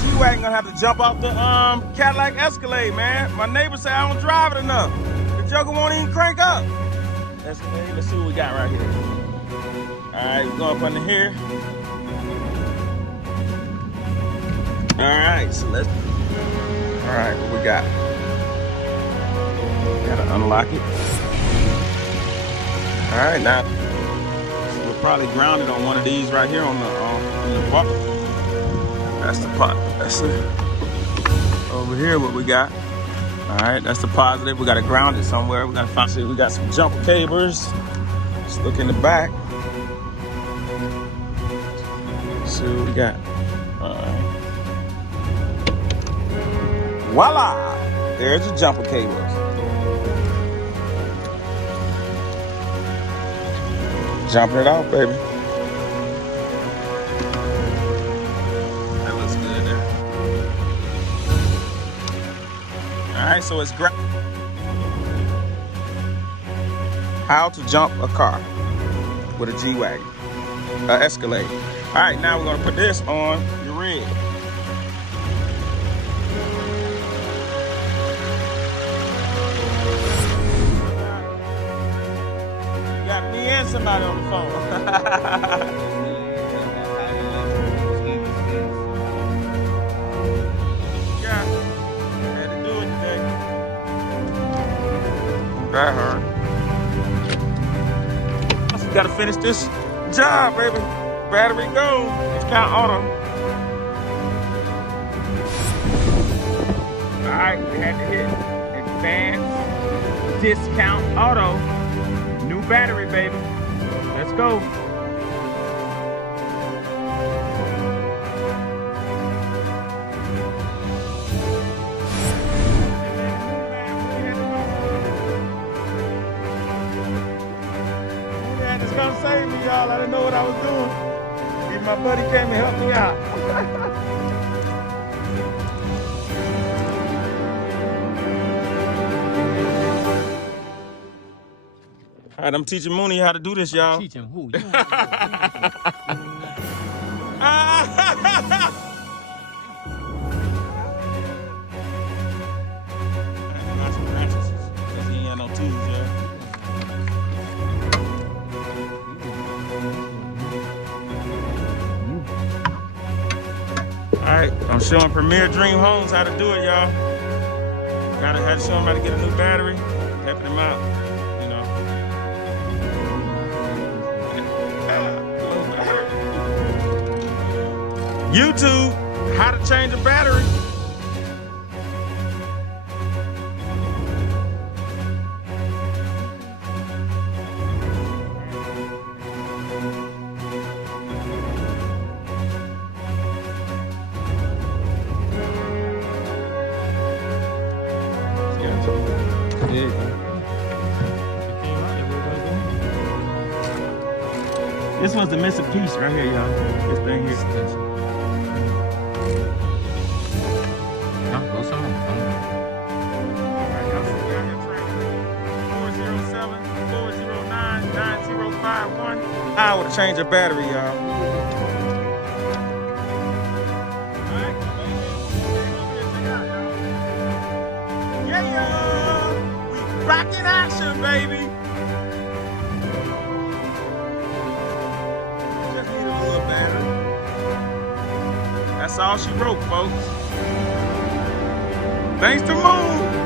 G-Wagon gonna have to jump off the Cadillac Escalade, man. My neighbor said I don't drive it enough. The Joker won't even crank up. Escalade, let's see what we got right here. Alright, we go up under here. Alright, so let's... Alright, what we got? Gotta unlock it. Alright, now, so we're probably grounded on one of these right here on the bar. That's the pot. That's it. Over here, what we got. Alright, that's the positive. We gotta ground it somewhere. We gotta find, see, we got some jumper cables. Let's look in the back. See what we got. Alright. Voila! There's the jumper cables. Jumping it off, baby. That looks good there. Alright, so it's great. How to jump a car with a G-Wagon, Escalade. Alright, now we're gonna put this on your rig. Got me and somebody on the phone. Yeah, had to do it today. That hurt. We gotta finish this job, baby. Battery go. Discount auto. All right, we had to hit advanced discount auto. New battery, baby. Let's go. Man, it's gonna save me, y'all. I didn't know what I was doing. Even my buddy came and helped me out. All right, I'm teaching Mooney how to do this, y'all. Teach him who? Alright, I'm showing Premier Dream Homes how to do it, y'all. Gotta have to show them how to get a new battery, helping them out, you know. YouTube, how to change a battery. This one's the missing piece right here, y'all. This thing here. Go somewhere. Alright, y'all see me out here training. 407-409-9051. I would change a battery, y'all. Alright, yeah, we rockin' action, baby. That's all she wrote, folks. Thanks to Moon.